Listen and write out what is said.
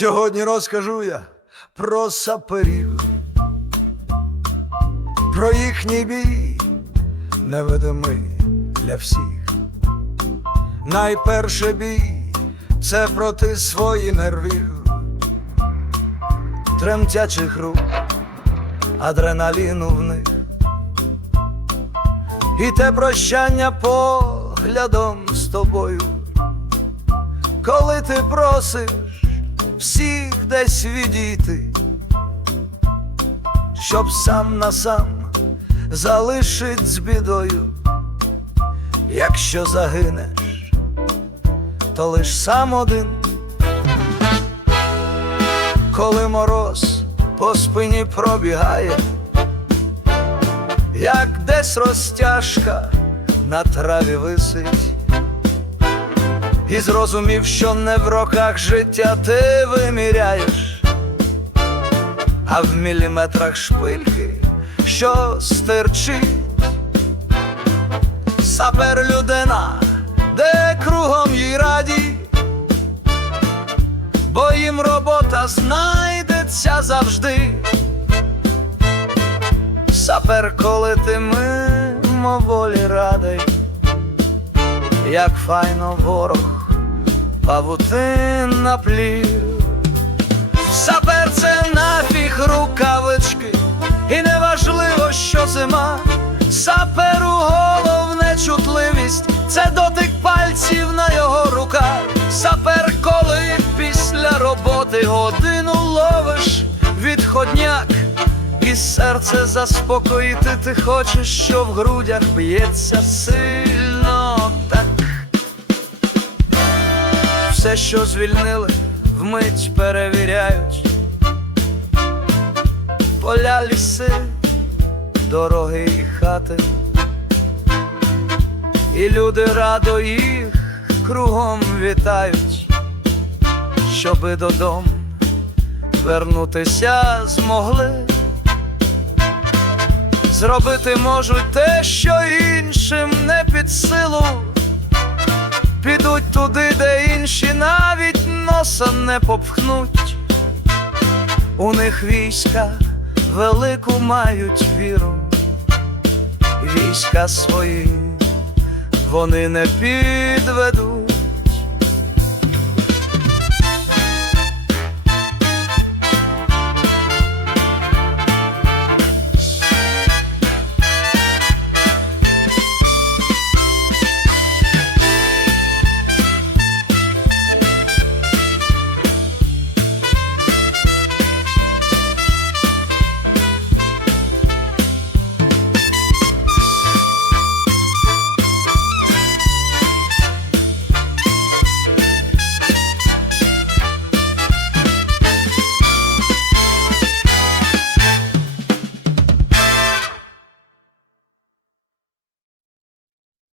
Сьогодні розкажу я про саперів, про їхній бій, невидимий для всіх. Найперше бій це проти свої нервів, тремтячих рук, адреналіну в них. І те прощання поглядом з тобою, коли ти просиш всіх десь відійти, щоб сам на сам залишить з бідою, якщо загинеш, то лиш сам один, коли мороз по спині пробігає, як десь розтяжка на траві висить. І зрозумів, що не в роках життя ти виміряєш, а в міліметрах шпильки, що стирчить. Сапер людина, де кругом їй раді, бо їм робота знайдеться завжди. Сапер, коли ти мимоволі радий як файно ворог павутин наплів. Сапер це нафіг рукавички, і неважливо, що зима. Саперу головне чутливість, це дотик пальців на його руках. Сапер, коли після роботи годину ловиш відходняк, і серце заспокоїти ти хочеш, що в грудях б'ється сильно Все, що звільнили, вмить перевіряють. Поля ліси, дороги і хати, і люди радо їх кругом вітають, щоби додому вернутися змогли. Зробити можуть те, що іншим носа не попхнуть. У них війська велику мають віру, війська свої вони не підведуть.